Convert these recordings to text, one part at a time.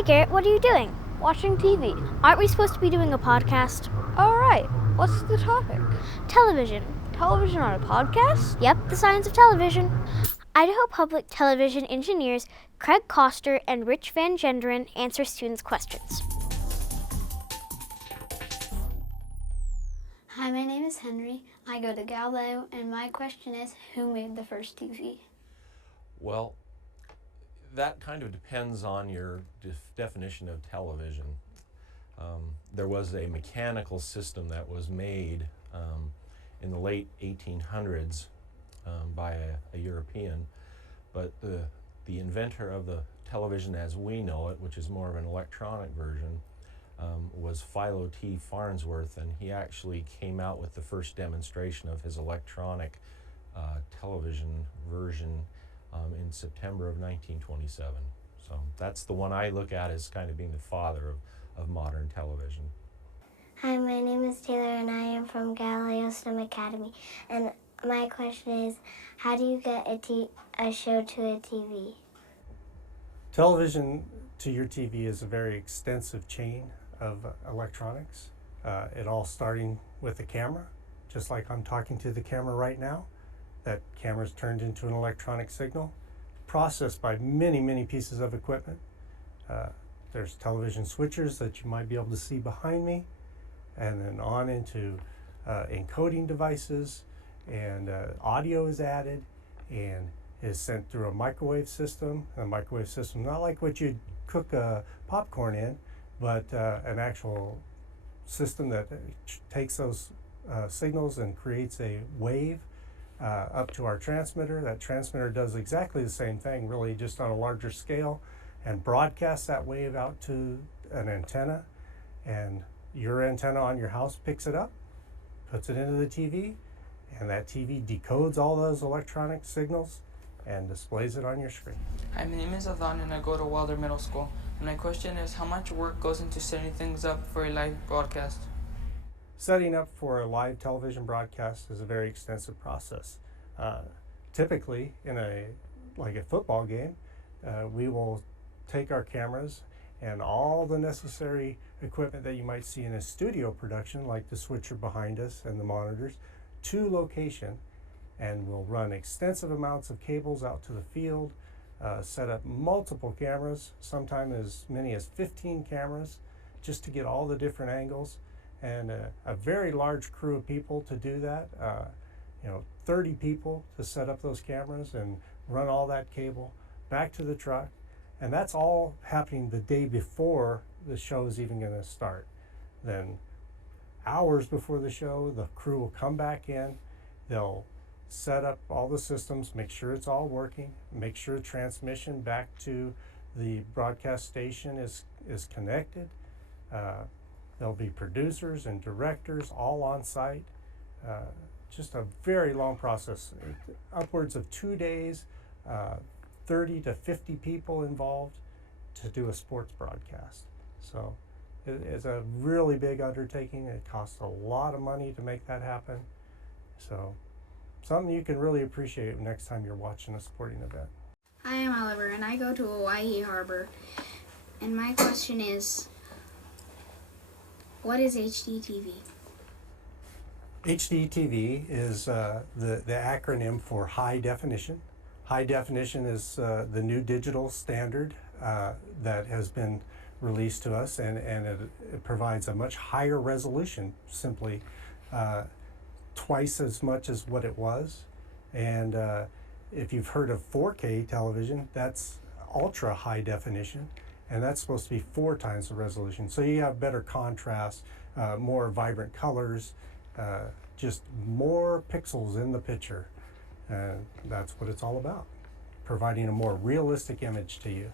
Hi Garrett, what are you doing? Watching TV. Aren't we supposed to be doing a podcast? Alright, what's the topic? Television. Television on a podcast? Yep, the science of television. Idaho Public Television engineers Craig Koster and Rich Van Genderen answer students' questions. Hi, my name is Henry. I go to Galileo, and my question is, who made the first TV? Well, that kind of depends on your definition of television. There was a mechanical system that was made in the late 1800s by a European, but the inventor of the television as we know it, which is more of an electronic version, was Philo T. Farnsworth, and he actually came out with the first demonstration of his electronic television version in September of 1927. So that's the one I look at as kind of being the father of modern television. Hi, my name is Taylor and I am from Galileo STEM Academy. And my question is, how do you get a show to a TV? Television to your TV is a very extensive chain of electronics. It all starting with the camera, just like I'm talking to the camera right now. That camera is turned into an electronic signal, processed by many, many pieces of equipment. There's television switchers that you might be able to see behind me, and then on into encoding devices, and audio is added and is sent through a microwave system. A microwave system, not like what you'd cook popcorn in, but an actual system that takes those signals and creates a wave up to our transmitter. That transmitter does exactly the same thing, really just on a larger scale, and broadcasts that wave out to an antenna, and your antenna on your house picks it up, puts it into the TV, and that TV decodes all those electronic signals and displays it on your screen. Hi, my name is Adhan and I go to Wilder Middle School. And my question is, how much work goes into setting things up for a live broadcast? Setting up for a live television broadcast is a very extensive process. Typically, in a football game, we will take our cameras and all the necessary equipment that you might see in a studio production, like the switcher behind us and the monitors, to location, and we'll run extensive amounts of cables out to the field, set up multiple cameras, sometimes as many as 15 cameras, just to get all the different angles, and a very large crew of people to do that. 30 people to set up those cameras and run all that cable back to the truck. And that's all happening the day before the show is even going to start. Then hours before the show, the crew will come back in. They'll set up all the systems, make sure it's all working, make sure transmission back to the broadcast station is connected. There'll be producers and directors all on site. Just a very long process, upwards of 2 days, 30 to 50 people involved to do a sports broadcast. So it's a really big undertaking. It costs a lot of money to make that happen. So something you can really appreciate next time you're watching a sporting event. Hi, I'm Oliver and I go to Hawaii Harbor. And my question is, what is HDTV? HDTV is the acronym for high definition. High definition is the new digital standard that has been released to us, and it provides a much higher resolution, simply twice as much as what it was. And if you've heard of 4K television, that's ultra high definition, and that's supposed to be 4 times the resolution. So you have better contrast, more vibrant colors, just more pixels in the picture. And that's what it's all about, providing a more realistic image to you.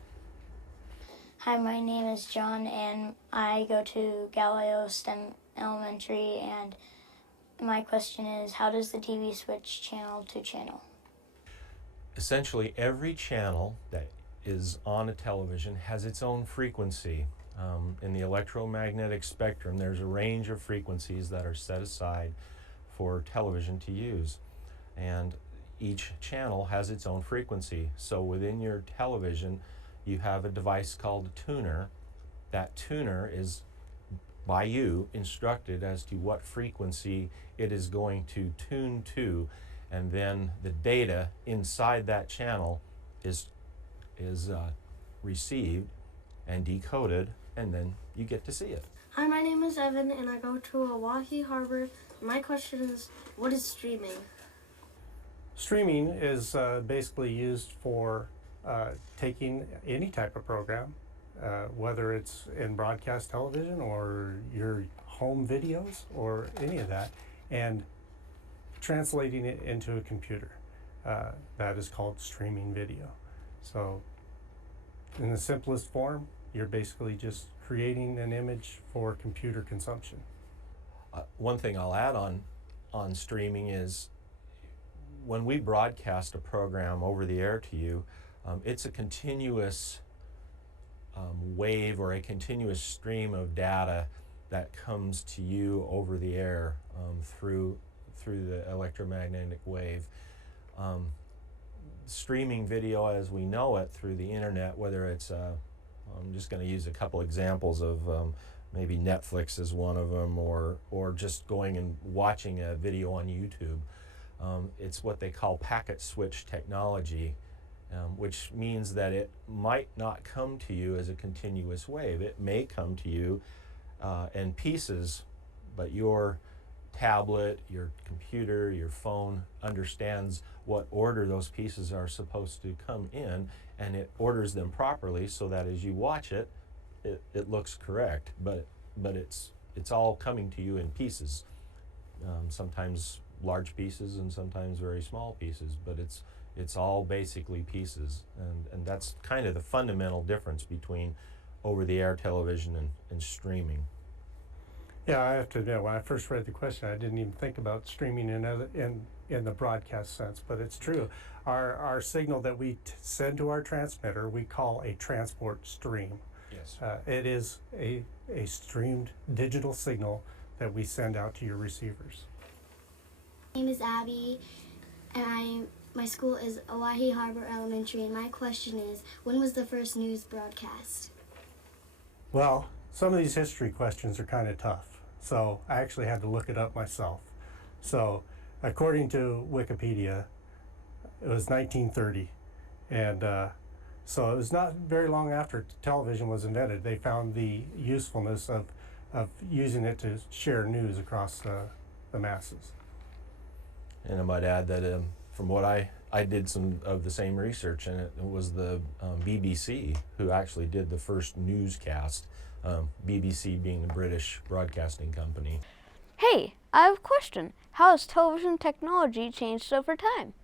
Hi, my name is John and I go to Galileo STEM Elementary, and my question is, how does the TV switch channel to channel? Essentially, every channel that is on a television has its own frequency. In the electromagnetic spectrum, there's a range of frequencies that are set aside for television to use. And each channel has its own frequency. So within your television, you have a device called a tuner. That tuner is, by you, instructed as to what frequency it is going to tune to, and then the data inside that channel is received and decoded, and then you get to see it. Hi, my name is Evan, and I go to Oahe Harbor. My question is, what is streaming? Streaming is basically used for taking any type of program, whether it's in broadcast television or your home videos or any of that, and translating it into a computer. That is called streaming video. So in the simplest form, you're basically just creating an image for computer consumption. One thing I'll add on streaming is when we broadcast a program over the air to you, it's a continuous wave or a continuous stream of data that comes to you over the air through the electromagnetic wave. Streaming video as we know it through the internet, whether it's, I'm just going to use a couple examples of maybe Netflix is one of them, or just going and watching a video on YouTube. It's what they call packet switch technology, which means that it might not come to you as a continuous wave. It may come to you in pieces, but your tablet, your computer, your phone understands what order those pieces are supposed to come in, and it orders them properly so that as you watch it, it looks correct, but it's all coming to you in pieces, sometimes large pieces and sometimes very small pieces, but it's all basically pieces, and that's kind of the fundamental difference between over-the-air television and streaming. Yeah, I have to admit, when I first read the question, I didn't even think about streaming in the broadcast sense, but it's true. Our signal that we send to our transmitter, we call a transport stream. Yes. It is a streamed digital signal that we send out to your receivers. My name is Abby, and my school is Oahe Harbor Elementary, and my question is, when was the first news broadcast? Well, some of these history questions are kind of tough, so I actually had to look it up myself. So, according to Wikipedia, it was 1930, and so it was not very long after television was invented. They found the usefulness of using it to share news across the masses. And I might add that from what I did some of the same research, and it was the BBC who actually did the first newscast, BBC being the British broadcasting company. Hey, I have a question. How has television technology changed over time?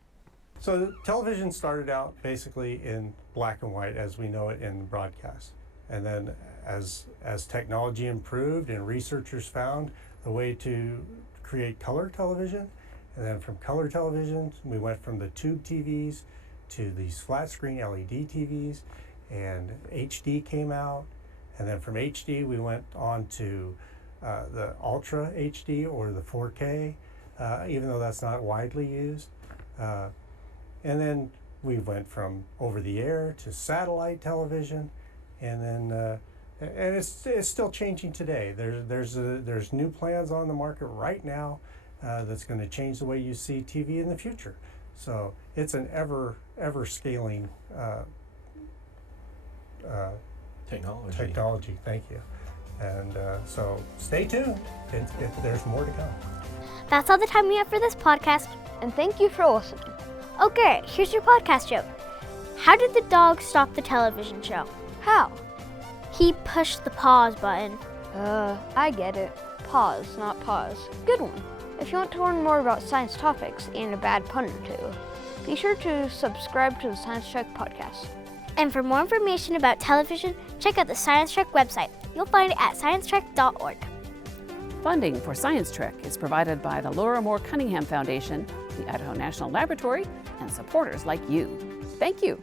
So television started out basically in black and white as we know it in broadcast. And then as technology improved and researchers found the way to create color television, and then from color television, we went from the tube TVs to these flat screen LED TVs, and HD came out. And then from HD, we went on to the Ultra HD or the 4K, even though that's not widely used. And then we went from over the air to satellite television, and then and it's still changing today. There's new plans on the market right now that's going to change the way you see TV in the future. So it's an ever scaling technology. Thank you. And so stay tuned. There's more to come. That's all the time we have for this podcast. And thank you for listening. Okay, here's your podcast joke. How did the dog stop the television show? How? He pushed the pause button. I get it. Pause, not pause. Good one. If you want to learn more about science topics and a bad pun or two, be sure to subscribe to the Science Trek podcast. And for more information about television, check out the Science Trek website. You'll find it at sciencetrek.org. Funding for Science Trek is provided by the Laura Moore Cunningham Foundation, the Idaho National Laboratory, and supporters like you. Thank you.